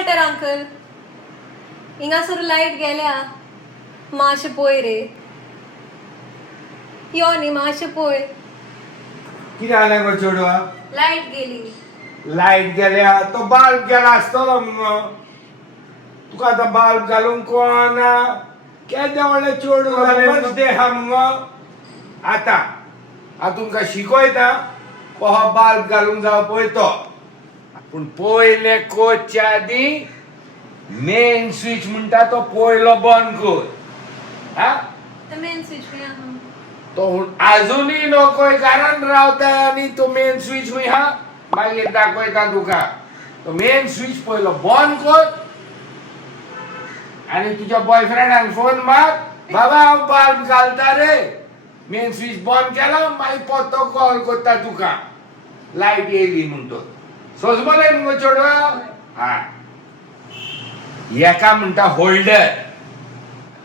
Walter uncle हिंगासर light गेल्या माशे पोय रे यो न्ही माशे पोय किती आलं गो चोडवा लाईट गेली लाईट गेल्या तो बाल्ब गेला असतो मग तुका आता बाल्ब घालून कोण केद्या व्हडले चोडू घालून दे हा मग आता तुमका शिकयता हो बाल्ब घालून जाव पळयतो पूण पयले कोचच्या आदी मेन स्विच म्हणटा तो पयलो बंद कर हा मेन स्विच खंय आहा तो अजूनही नकोय कारण रावता आणि तो मेन स्विच हुई हा मागीर दाखयता तुका तो मेन स्विच पयलो बंद कर आणि तुझ्या बॉयफ्रेंडाक फोन मार बाबा हांव बाल्ब घालता रे मेन स्विच बंद केलो मागीर पत्तो कॉल करता तुका लाईट येयली म्हणतो सोजमले मुगो चोडवा हा एका म्हणटा होल्डर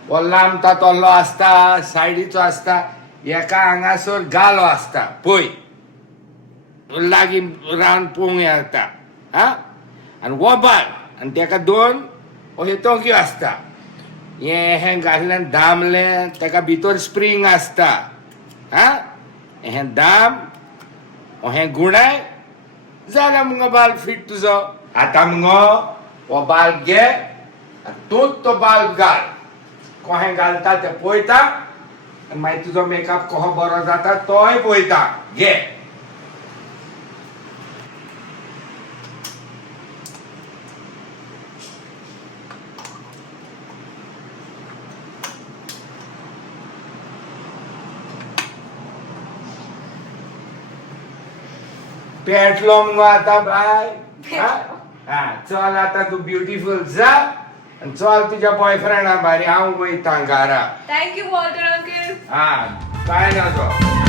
वो लांबता तल्लो आसता सायडीचो आसता एका हांगासर गालो आसता पळय लागीं रावन पळोवंक येता हा आनी वो बाल्ब आनी तेका दोन अशे तोंक्यो आसता हें घातलें दामलें तेका भितर स्प्रींग आसता हा हें दाम हें गुणाय जाला मुगो बाल्ब फिट तुजो आतां मुगो हो बाल्ब घे तूंच तो बाल्ब घाल कोहें घालता तें पळयता आनी मागीर तुजो मेकअप कसो बरो जाता तोय पळयता घे पेटलो मगो आता बाय हा चल आता तू ब्युटिफुल जा आणि चल तुझ्या बॉयफ्रेंडा भारी हांव वयता घरा थँक्यू वॉल्टर अंकल हा काय ना तो